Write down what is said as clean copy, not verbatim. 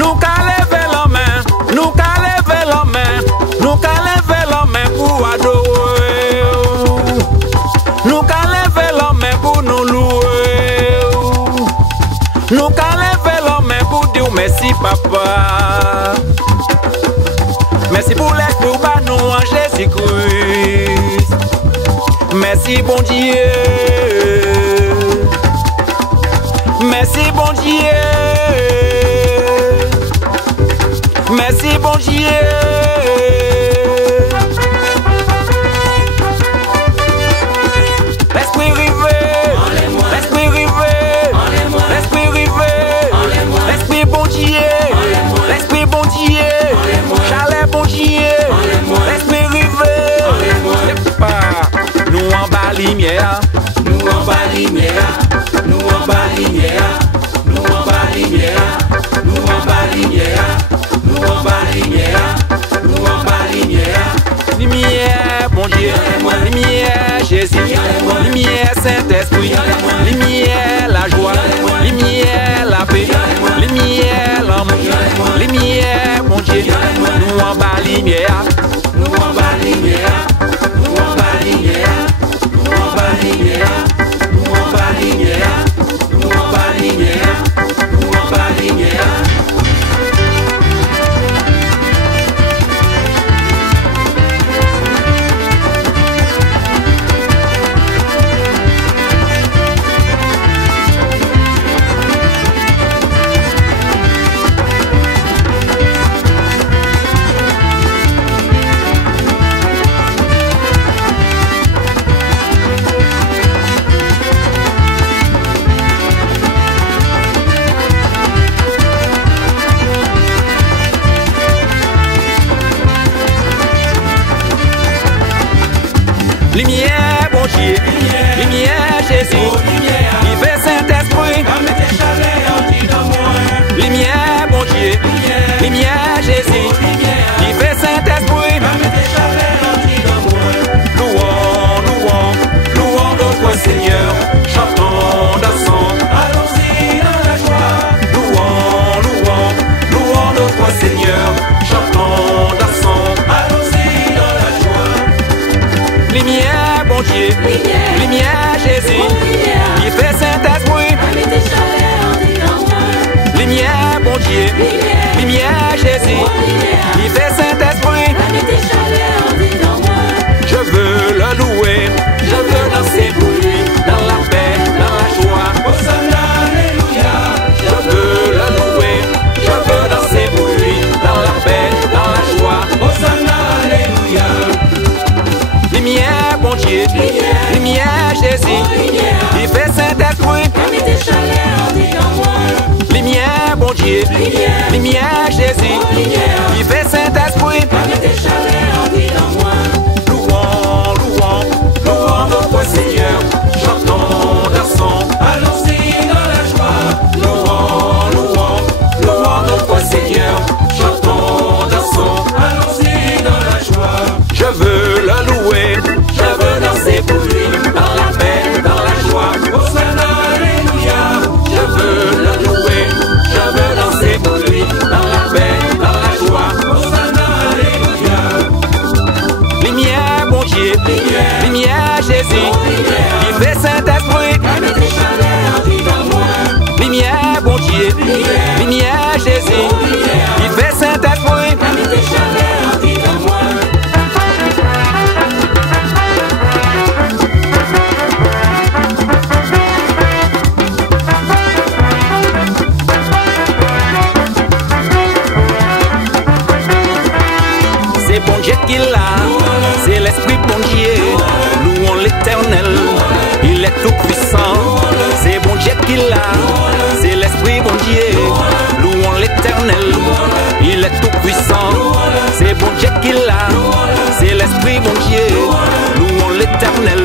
nous qu'à lever la main, nous qu'à lever la main, nous qu'à lever la main pour adorer. Nous qu'à lever la main pour nous louer. Nous qu'à lever la main pour dire merci papa. Merci pour l'esprit par nous en Jésus-Christ. Merci bon Dieu. Merci bon Dieu. Merci bon Dieu. L'esprit rivé, l'esprit rivé, l'esprit rivé, l'esprit bon Dieu, l'esprit bon Dieu, chalet bon Dieu, l'esprit rivé. Nous en bas lumière, nous en bas lumière, nous en bas lumière, nous en bas lumière, nous en bas lumière, nous en bas lumière, nous en bas lumière. Lumière, bon Dieu, lumière, Jésus, lumière, Saint-Esprit, lumière, la joie, lumière, la paix, lumière, l'amour, lumière, bon Dieu, nous en bas lumière, nous en bas lumière, nous en bas lumière, nous en bas lumière, nous en bas lumière, nous en bas lumière, nous en bas lumière. lumière, bon Dieu, lumière, Jésus, il fait Saint-Esprit, lumière, bon Dieu, lumière, Jésus, il fait Saint-Esprit, louons, louons, louons notre Seigneur, chantons, dansons, allons-y dans la joie, louons, louons, louons notre Seigneur, chantons, dansons, allons-y dans la joie. Lumière, bon Dieu, lumière, Jésus, il fait Saint-Esprit, lumière, bon Dieu, lumière, Jésus, il fait Saint-Esprit, je veux le louer, je veux danser pour lui, dans la paix, dans la joie, Hosanna, alléluia, je veux le louer, je veux danser pour lui, dans la paix, dans la joie, Hosanna, alléluia. lumière, bon Dieu, lumière, Jésus, il fait Saint-Esprit, lumière, bon Dieu, lumière, Jésus, il fait Saint-Esprit, louons, louons, louons notre Seigneur, chantons, dansons, Allons-y dans la joie, louons, louons, louons notre Seigneur, chantons, dansons, allons-y dans la joie. je veux le louer, je veux danser pour lui, dans la paix, dans la joie, Hosanna, alléluia, je veux le louer, je veux danser pour lui, dans la paix, dans la joie, Hosanna, alléluia. lumière, bon Dieu, lumière, Jésus, il fait Saint-Esprit, lumière, bon Dieu, lumière, Jésus, il fait Saint-Esprit, c'est bon Dieu qui l'a, c'est l'Esprit bon Dieu, louons l'Éternel, il est tout puissant, c'est bon Dieu qui l'a, c'est l'Esprit bon Dieu, louons l'Éternel, il est tout puissant, c'est bon Dieu qui l'a, c'est l'Esprit bon Dieu, louons l'Éternel,